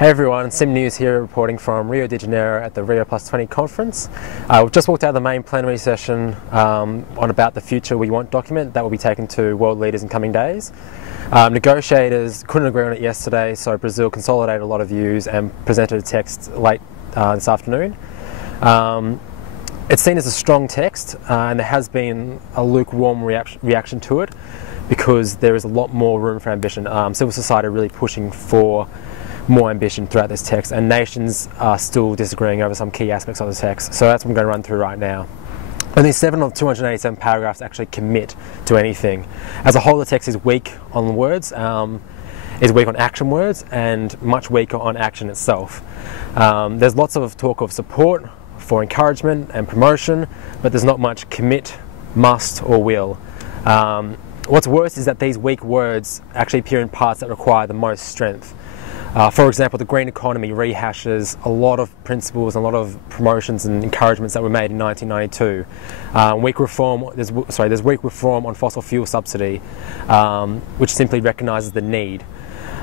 Hey everyone, Sim News here reporting from Rio de Janeiro at the Rio Plus 20 conference. We've just walked out of the main plenary session on about the future we want document that will be taken to world leaders in coming days. Negotiators couldn't agree on it yesterday, so Brazil consolidated a lot of views and presented a text late this afternoon. It's seen as a strong text and there has been a lukewarm reaction to it because there is a lot more room for ambition. Civil society are really pushing for more ambition throughout this text, and nations are still disagreeing over some key aspects of the text. So that's what I'm going to run through right now. Only 7 of 287 paragraphs actually commit to anything. As a whole, the text is weak on words, is weak on action words, and much weaker on action itself. There's lots of talk of support for encouragement and promotion, but there's not much commit, must, or will. What's worse is that these weak words actually appear in parts that require the most strength. For example, the green economy rehashes a lot of principles and a lot of promotions and encouragements that were made in 1992. There's weak reform on fossil fuel subsidy, which simply recognises the need.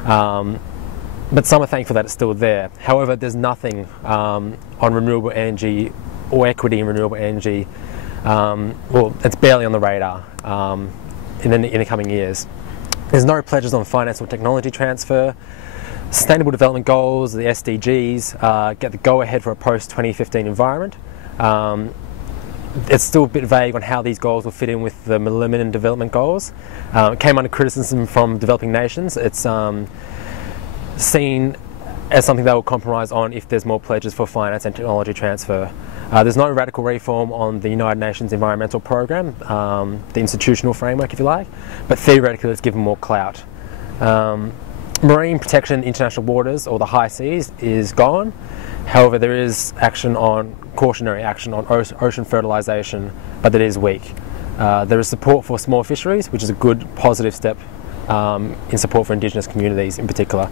But some are thankful that it's still there. However, there's nothing on renewable energy or equity in renewable energy. Well, it's barely on the radar in the coming years. There's no pledges on finance or technology transfer. Sustainable Development Goals, the SDGs, get the go-ahead for a post-2015 environment. It's still a bit vague on how these goals will fit in with the Millennium Development Goals. It came under criticism from developing nations. It's seen as something that will compromise on if there's more pledges for finance and technology transfer. There's no radical reform on the United Nations Environmental Programme, the institutional framework if you like, but theoretically it's given more clout. Marine protection in international waters, or the high seas, is gone. However, there is cautionary action on ocean fertilisation, but that is weak. There is support for small fisheries, which is a good positive step in support for Indigenous communities in particular.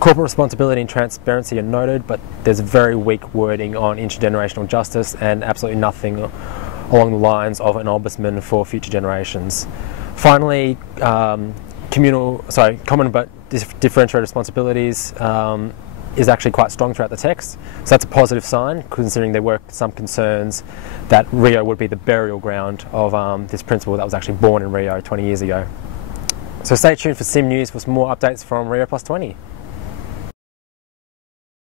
Corporate responsibility and transparency are noted, but there's very weak wording on intergenerational justice and absolutely nothing along the lines of an ombudsman for future generations. Finally, common but differentiated responsibilities is actually quite strong throughout the text. So that's a positive sign, considering there were some concerns that Rio would be the burial ground of this principle that was actually born in Rio 20 years ago. So stay tuned for Sim News for some more updates from Rio Plus 20.